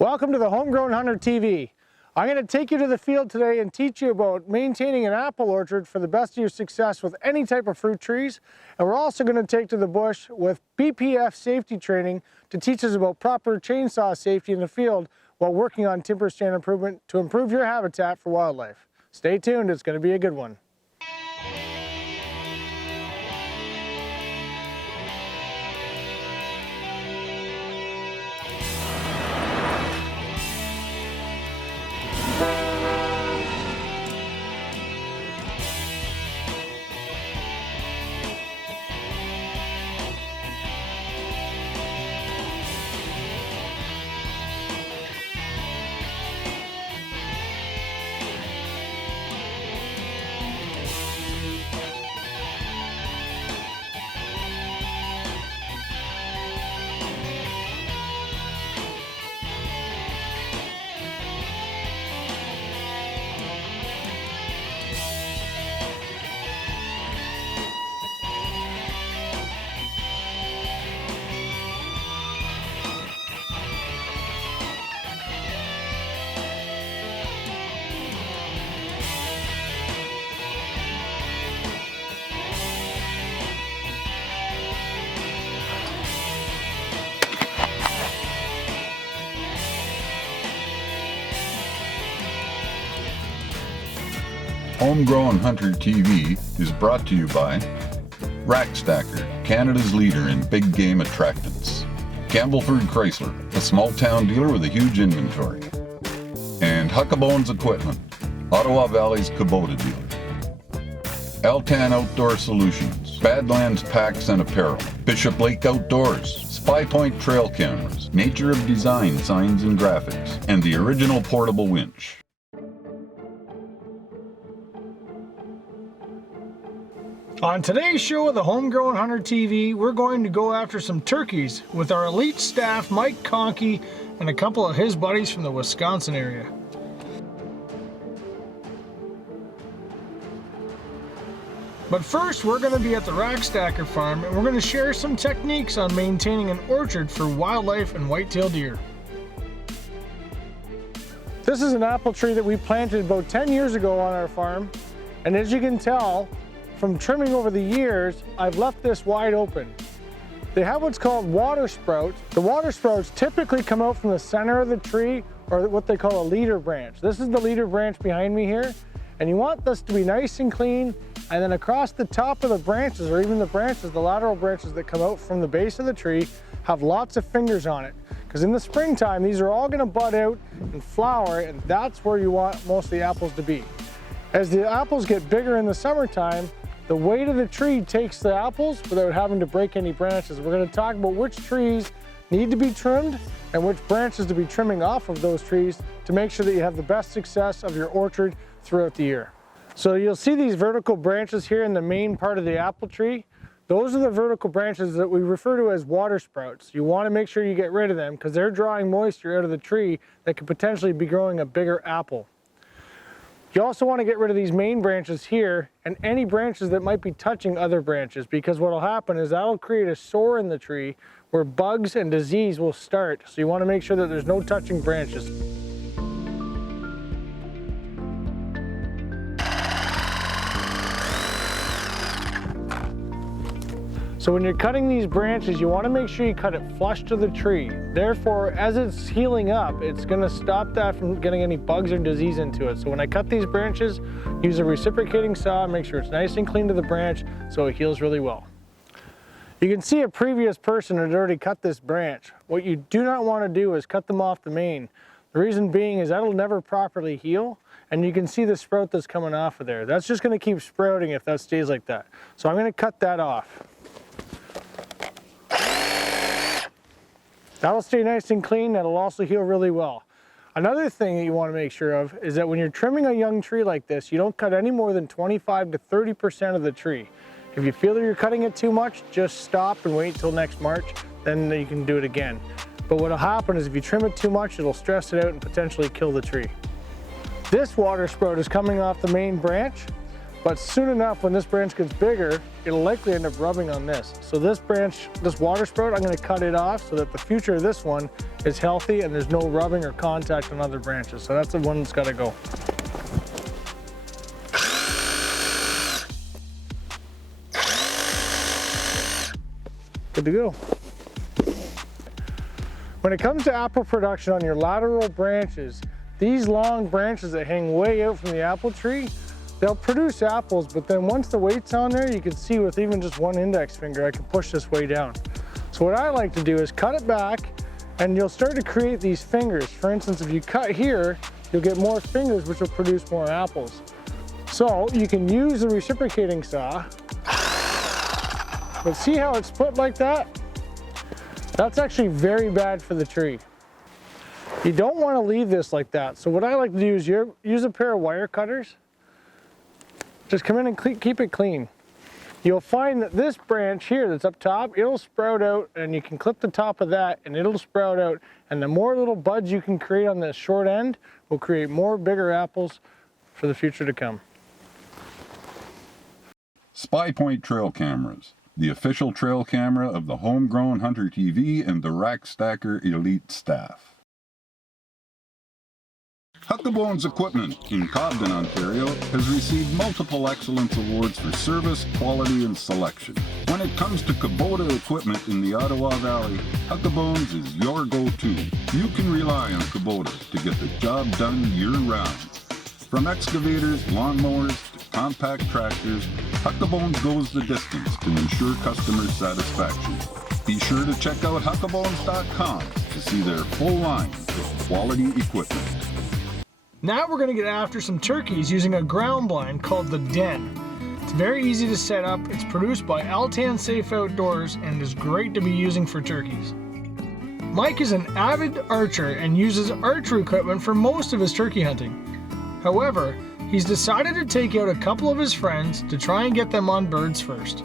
Welcome to the Homegrown Hunter TV. I'm going to take you to the field today and teach you about maintaining an apple orchard for the best of your success with any type of fruit trees. And we're also going to take to the bush with BPF safety training to teach us about proper chainsaw safety in the field while working on timber stand improvement to improve your habitat for wildlife. Stay tuned, it's going to be a good one. Homegrown Hunter TV is brought to you by Rack Stacker, Canada's leader in big game attractants; Campbellford Chrysler, a small town dealer with a huge inventory; and Huckabones Equipment, Ottawa Valley's Kubota dealer; Altan Outdoor Solutions, Badlands Packs and Apparel; Bishop Lake Outdoors, Spy Point Trail Cameras, Nature of Design Signs and Graphics, and the original portable winch. On today's show of the Homegrown Hunter TV, we're going to go after some turkeys with our elite staff, Mike Kohnke, and a couple of his buddies from the Wisconsin area. But first, we're going to be at the Rack Stacker farm, and we're going to share some techniques on maintaining an orchard for wildlife and white-tailed deer. This is an apple tree that we planted about 10 years ago on our farm, and as you can tell, from trimming over the years, I've left this wide open. They have what's called water sprouts. The water sprouts typically come out from the center of the tree, or what they call a leader branch. This is the leader branch behind me here, and you want this to be nice and clean, and then across the top of the branches, or even the branches, the lateral branches that come out from the base of the tree, have lots of fingers on it. Because in the springtime, these are all gonna bud out and flower, and that's where you want most of the apples to be. As the apples get bigger in the summertime, the weight of the tree takes the apples without having to break any branches. We're going to talk about which trees need to be trimmed and which branches to be trimming off of those trees to make sure that you have the best success of your orchard throughout the year. So you'll see these vertical branches here in the main part of the apple tree. Those are the vertical branches that we refer to as water sprouts. You want to make sure you get rid of them because they're drawing moisture out of the tree that could potentially be growing a bigger apple. You also want to get rid of these main branches here and any branches that might be touching other branches, because what will happen is that'll create a sore in the tree where bugs and disease will start. So you want to make sure that there's no touching branches. So when you're cutting these branches, you want to make sure you cut it flush to the tree. Therefore, as it's healing up, it's going to stop that from getting any bugs or disease into it. So when I cut these branches, use a reciprocating saw, make sure it's nice and clean to the branch so it heals really well. You can see a previous person had already cut this branch. What you do not want to do is cut them off the main. The reason being is that'll never properly heal, and you can see the sprout that's coming off of there. That's just going to keep sprouting if that stays like that. So I'm going to cut that off. That'll stay nice and clean, that'll also heal really well. Another thing that you want to make sure of is that when you're trimming a young tree like this, you don't cut any more than 25 to 30% of the tree. If you feel that you're cutting it too much, just stop and wait till next March, then you can do it again. But what'll happen is if you trim it too much, it'll stress it out and potentially kill the tree. This water sprout is coming off the main branch. But soon enough, when this branch gets bigger, it'll likely end up rubbing on this. So this branch, this water sprout, I'm gonna cut it off so that the future of this one is healthy and there's no rubbing or contact on other branches. So that's the one that's gotta go. Good to go. When it comes to apple production on your lateral branches, these long branches that hang way out from the apple tree, they'll produce apples, but then once the weight's on there, you can see with even just one index finger, I can push this way down. So what I like to do is cut it back, and you'll start to create these fingers. For instance, if you cut here, you'll get more fingers, which will produce more apples. So you can use the reciprocating saw, but see how it's split like that? That's actually very bad for the tree. You don't want to leave this like that. So what I like to do is use a pair of wire cutters. Just come in and keep it clean. You'll find that this branch here that's up top, it'll sprout out, and you can clip the top of that and it'll sprout out. And the more little buds you can create on this short end will create more bigger apples for the future to come. Spy Point Trail Cameras, the official trail camera of the Homegrown Hunter TV and the Rack Stacker Elite staff. Huckabone's Equipment in Cobden, Ontario has received multiple excellence awards for service, quality, and selection. When it comes to Kubota equipment in the Ottawa Valley, Huckabone's is your go-to. You can rely on Kubota to get the job done year-round. From excavators, lawnmowers, to compact tractors, Huckabone's goes the distance to ensure customer satisfaction. Be sure to check out huckabones.com to see their full line of quality equipment. Now we're gonna get after some turkeys using a ground blind called the Den. It's very easy to set up. It's produced by Altan Safe Outdoors and is great to be using for turkeys. Mike is an avid archer and uses archery equipment for most of his turkey hunting. However, he's decided to take out a couple of his friends to try and get them on birds first.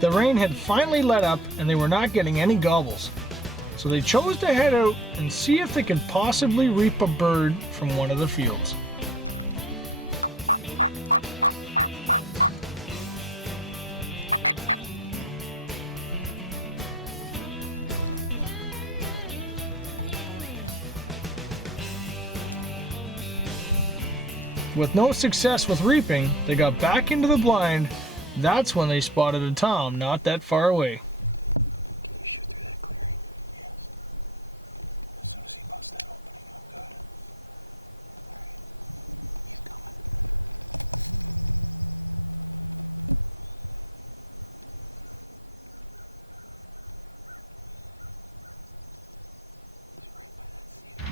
The rain had finally let up and they were not getting any gobbles. So they chose to head out and see if they could possibly reap a bird from one of the fields. With no success with reaping, they got back into the blind. That's when they spotted a tom not that far away. Can you shoot through that clearing? Yes. As soon as he busts that opening, I'm good. Alright. He's coming. He's right by that cedar.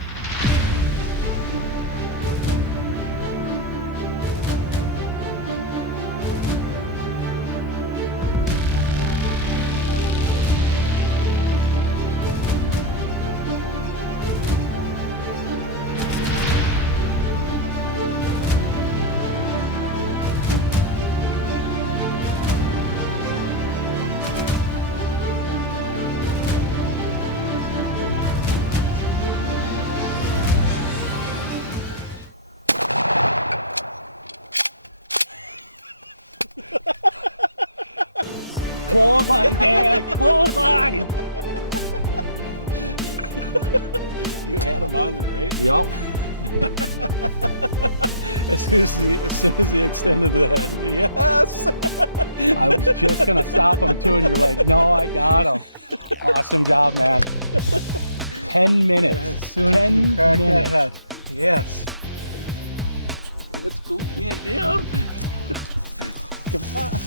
Clothesline, Dad! Clothesline! You had him on there, right? Yup. As soon as he extended the head. Yes! I was just gonna stop him too, and you're like, no, I got him. Awesome job, man. 10 minutes. As soon 10 as you crack minutes. that head. Yes. Let's go get him. Come on.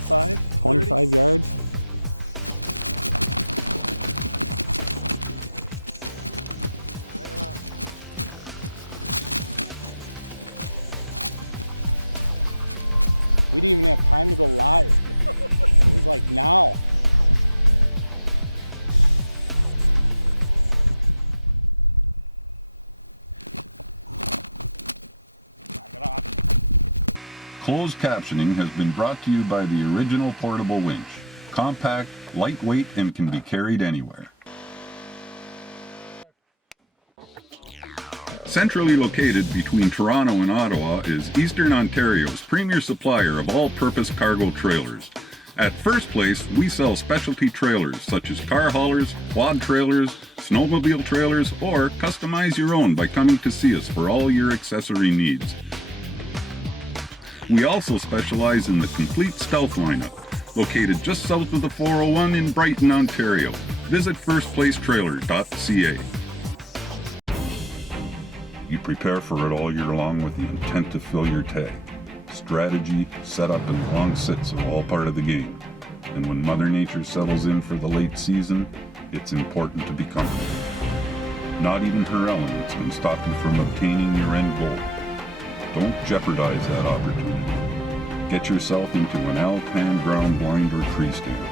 25? 25 yards. We didn't even have time to go live. It was like now. Closed captioning has been brought to you by the original portable winch. Compact, lightweight, and can be carried anywhere. Centrally located between Toronto and Ottawa is Eastern Ontario's premier supplier of all-purpose cargo trailers. At First Place, we sell specialty trailers such as car haulers, quad trailers, snowmobile trailers, or customize your own by coming to see us for all your accessory needs. We also specialize in the complete stealth lineup, located just south of the 401 in Brighton, Ontario. Visit firstplacetrailer.ca. You prepare for it all year long with the intent to fill your tag. Strategy, setup, and long sits are all part of the game. And when Mother Nature settles in for the late season, it's important to be comfortable. Not even her elements can stop you from obtaining your end goal. Don't jeopardize that opportunity. Get yourself into an Altan ground blind or tree stand.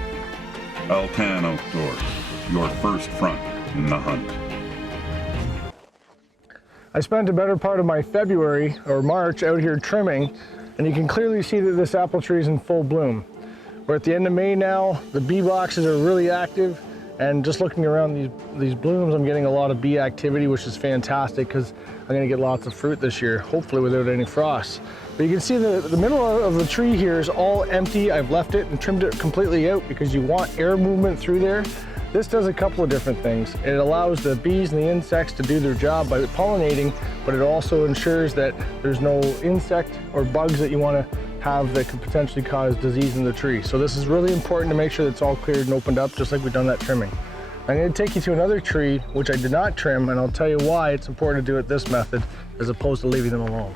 Altan Outdoors, your first front in the hunt. I spent a better part of my February or March out here trimming, and you can clearly see that this apple tree is in full bloom. We're at the end of May now, the bee boxes are really active, and just looking around these blooms, I'm getting a lot of bee activity, which is fantastic because I'm going to get lots of fruit this year, hopefully without any frost. But you can see the middle of the tree here is all empty. I've left it and trimmed it completely out because you want air movement through there. This does a couple of different things. It allows the bees and the insects to do their job by pollinating, but it also ensures that there's no insect or bugs that you want to have that could potentially cause disease in the tree. So this is really important to make sure that it's all cleared and opened up, just like we've done that trimming. I'm going to take you to another tree, which I did not trim, and I'll tell you why it's important to do it this method as opposed to leaving them alone.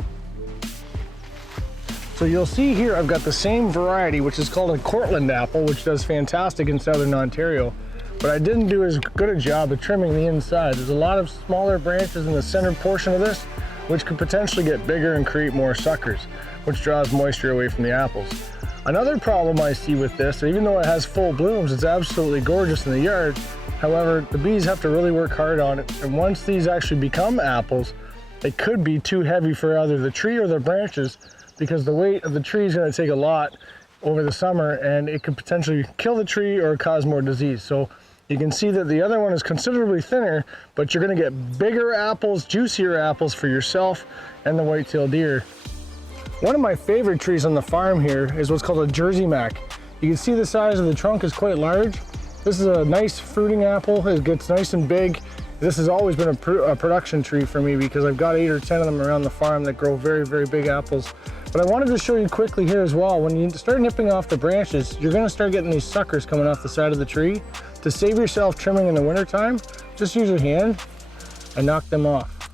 So you'll see here I've got the same variety, which is called a Cortland apple, which does fantastic in southern Ontario. But I didn't do as good a job of trimming the inside. There's a lot of smaller branches in the center portion of this, which could potentially get bigger and create more suckers, which draws moisture away from the apples. Another problem I see with this, even though it has full blooms, it's absolutely gorgeous in the yard. However, the bees have to really work hard on it. And once these actually become apples, they could be too heavy for either the tree or the branches, because the weight of the tree is going to take a lot over the summer, and it could potentially kill the tree or cause more disease. So you can see that the other one is considerably thinner, but you're going to get bigger apples, juicier apples for yourself and the white-tailed deer. One of my favorite trees on the farm here is what's called a Jersey Mac. You can see the size of the trunk is quite large. This is a nice fruiting apple. It gets nice and big. This has always been a production tree for me because I've got 8 or 10 of them around the farm that grow very, very big apples. But I wanted to show you quickly here as well, when you start nipping off the branches, you're gonna start getting these suckers coming off the side of the tree. To save yourself trimming in the wintertime, just use your hand and knock them off.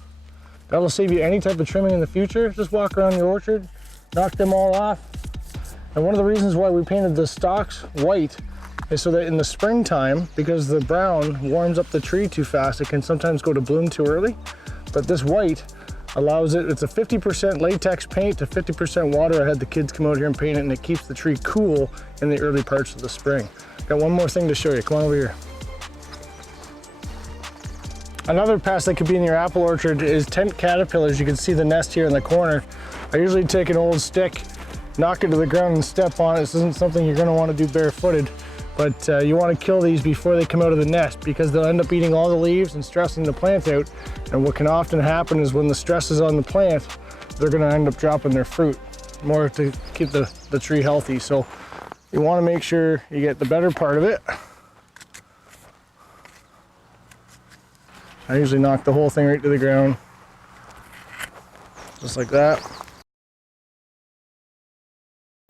That'll save you any type of trimming in the future. Just walk around your orchard, knock them all off. And one of the reasons why we painted the stalks white is so that in the springtime, because the brown warms up the tree too fast, it can sometimes go to bloom too early. But this white allows it, it's a 50% latex paint to 50% water. I had the kids come out here and paint it, and it keeps the tree cool in the early parts of the spring. Got one more thing to show you, come on over here. Another pest that could be in your apple orchard is tent caterpillars. You can see the nest here in the corner. I usually take an old stick, knock it to the ground and step on it. This isn't something you're gonna wanna do barefooted, but you wanna kill these before they come out of the nest because they'll end up eating all the leaves and stressing the plant out. And what can often happen is when the stress is on the plant, they're gonna end up dropping their fruit, more to keep the tree healthy. So you wanna make sure you get the better part of it. I usually knock the whole thing right to the ground, just like that.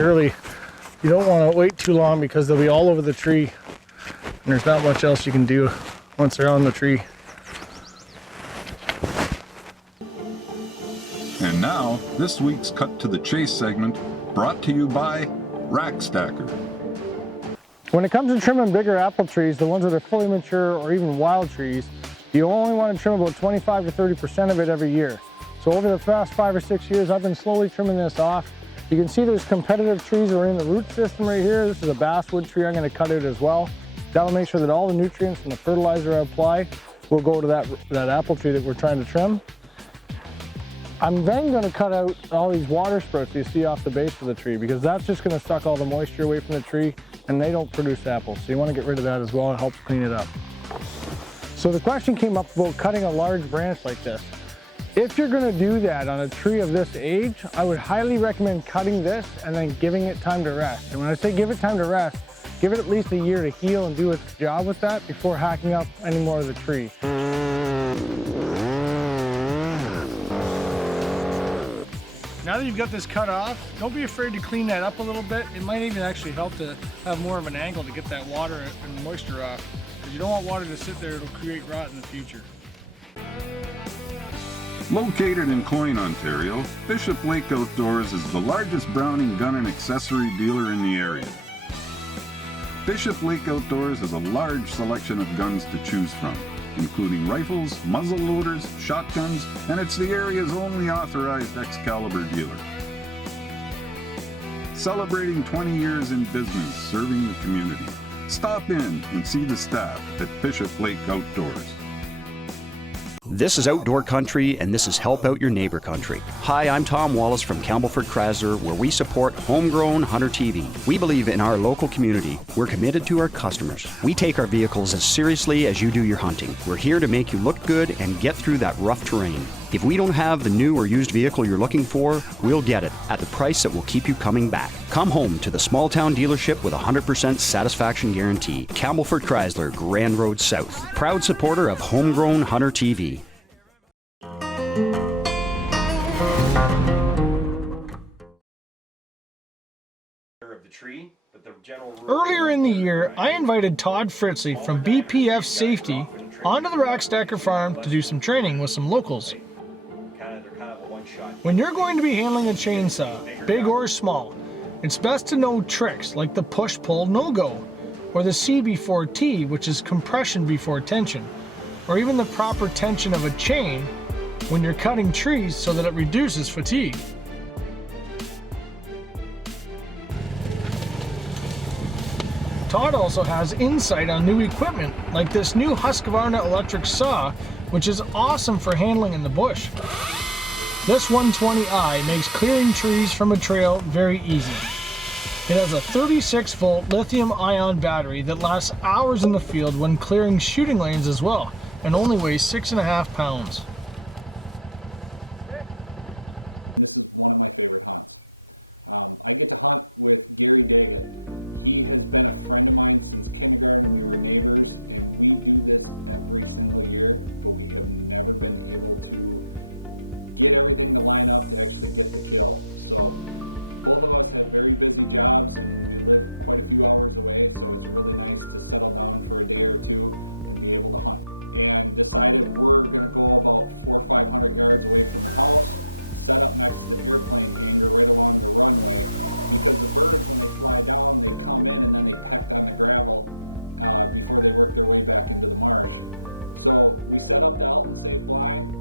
Early, you don't want to wait too long because they'll be all over the tree, and there's not much else you can do once they're on the tree. And now, this week's Cut to the Chase segment, brought to you by Rack Stacker. When it comes to trimming bigger apple trees, the ones that are fully mature or even wild trees, you only want to trim about 25 to 30% of it every year. So over the past 5 or 6 years, I've been slowly trimming this off. You can see there's competitive trees that are in the root system right here. This is a basswood tree I'm going to cut out as well. That'll make sure that all the nutrients and the fertilizer I apply will go to that apple tree that we're trying to trim. I'm then going to cut out all these water sprouts you see off the base of the tree, because that's just going to suck all the moisture away from the tree and they don't produce apples. So you want to get rid of that as well. It helps clean it up. So the question came up about cutting a large branch like this. If you're going to do that on a tree of this age, I would highly recommend cutting this and then giving it time to rest. And when I say give it time to rest, give it at least a year to heal and do its job with that before hacking up any more of the tree. Now that you've got this cut off, don't be afraid to clean that up a little bit. It might even actually help to have more of an angle to get that water and moisture off. You don't want water to sit there, it'll create rot in the future. Located in Cloyne, Ontario, Bishop Lake Outdoors is the largest Browning gun and accessory dealer in the area. Bishop Lake Outdoors has a large selection of guns to choose from, including rifles, muzzle loaders, shotguns, and it's the area's only authorized Excalibur dealer. Celebrating 20 years in business serving the community. Stop in and see the staff at Bishop Lake Outdoors. This is Outdoor Country, and this is Help Out Your Neighbor Country. Hi, I'm Tom Wallace from Campbellford Chrysler, where we support Homegrown Hunter TV. We believe in our local community. We're committed to our customers. We take our vehicles as seriously as you do your hunting. We're here to make you look good and get through that rough terrain. If we don't have the new or used vehicle you're looking for, we'll get it at the price that will keep you coming back. Come home to the small town dealership with a 100% satisfaction guarantee. Campbellford Chrysler, Grand Road South. Proud supporter of Homegrown Hunter TV. Earlier in the year, I invited Todd Fritzley from BPF Safety onto the Rack Stacker farm to do some training with some locals. When you're going to be handling a chainsaw, big or small, it's best to know tricks like the push-pull no-go, or the C before T, which is compression before tension, or even the proper tension of a chain when you're cutting trees so that it reduces fatigue. Todd also has insight on new equipment, like this new Husqvarna electric saw, which is awesome for handling in the bush. This 120i makes clearing trees from a trail very easy. It has a 36-volt lithium-ion battery that lasts hours in the field when clearing shooting lanes as well, and only weighs 6.5 pounds. This is one of my favorite hunts. I get to hunt with Gary Daggett. He has been a friend of mine since kindergarten. We were neighbors, and we do this every single year, but we have never been able to get everything to line up to actually get the kill. So both of us have very busy jobs and we live quite a few hours away, so it's really nice to settle down for a day or two and be able to hunt. And decided we're gonna go about 400 or 500 yards away from the house, set up next to the airplane hangar right along the runway, because the birds, when they fly down, they come in and then they pecked on the gravel before they work their way back into the marsh. So we set up the Alton Safe blind,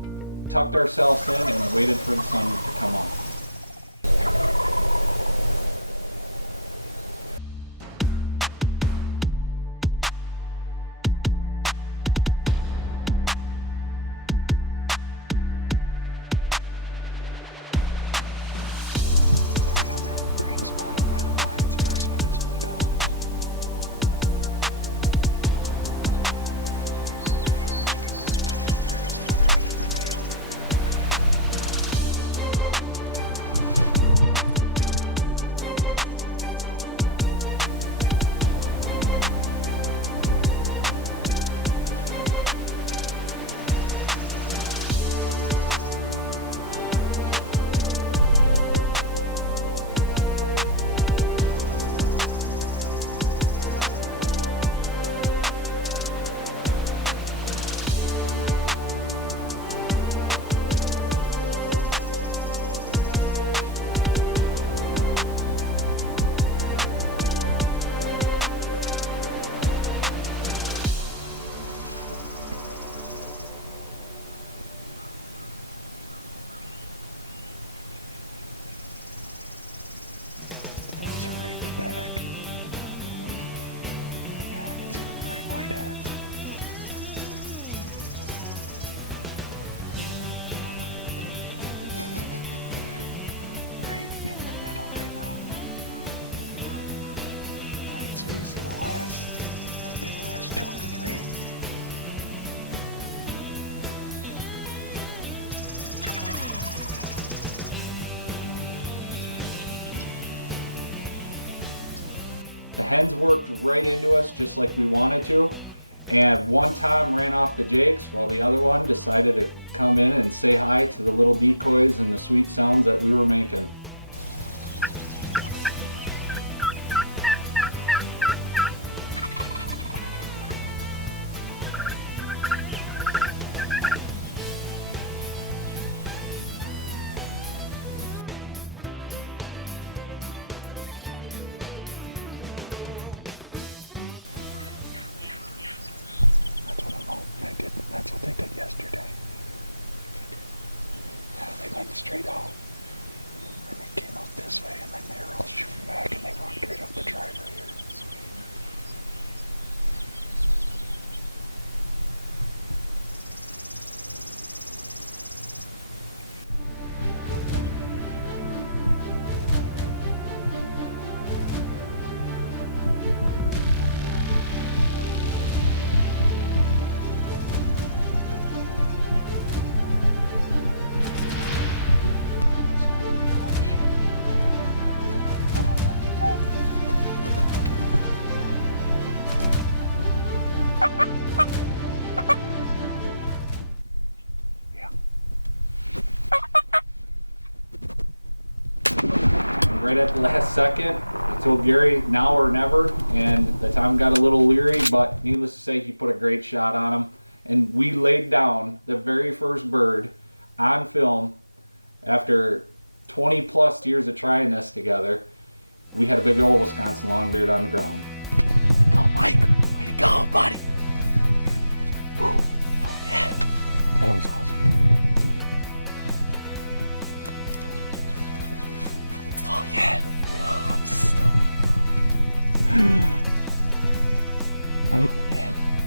tucked ourselves in, and waited for the sun to come up. hens worked right into us just like we wanted to. And one Tom ran off the jakes while the other one decided to come in and say hi to the little decoys and the sweet sounds that we were making. That's what they did yesterday. Yeah, they went straight out. And they came up this way, and then they were all shooting back, and they walked right up the driveway here. Right at the last second, I told Gary now or never, and the Tom got a little leery, but needless to say, he put a great shot on him. And we laid down the very first bird on film after 20 plus years of trying this together. We had a big old Wisconsin longbeard on the ground. Oh, Mike, way to go, buddy. Whew. Oh, yeah. That was awesome. Oh, yeah. Oh, I'm stuck.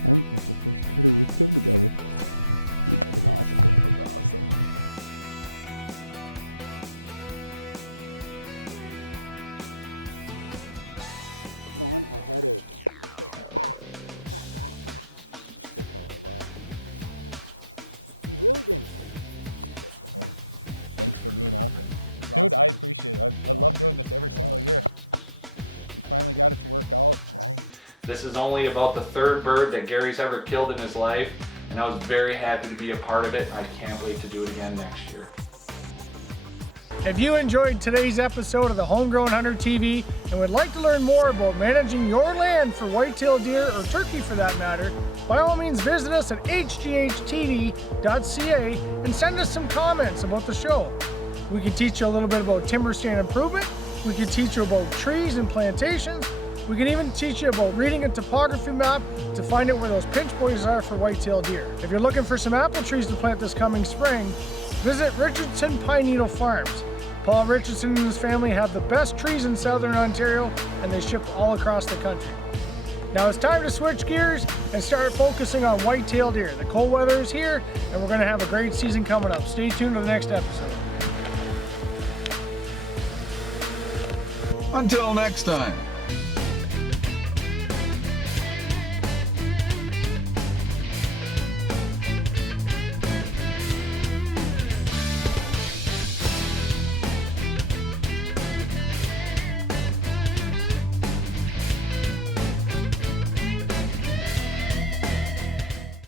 I think that's the first critter we've killed together. That was awesome. That was awesome. One a headache. Good kind of luck. You really didn't. Thanks for being out here. Dude, I appreciate it. I love doing this every single year. We finally got it to work out. Right? This is only about the third bird that Gary's ever killed in his life, and I was very happy to be a part of it. I can't wait to do it again next year. If you enjoyed today's episode of the Homegrown Hunter TV and would like to learn more about managing your land for whitetail deer or turkey for that matter, by all means visit us at hghtd.ca and send us some comments about the show. We can teach you a little bit about timber stand improvement, we can teach you about trees and plantations, we can even teach you about reading a topography map to find out where those pinch points are for whitetail deer. If you're looking for some apple trees to plant this coming spring, visit Richardson Pine Needle Farms. Paul Richardson and his family have the best trees in southern Ontario, and they ship all across the country. Now it's time to switch gears and start focusing on whitetail deer. The cold weather is here, and we're going to have a great season coming up. Stay tuned to the next episode. Until next time.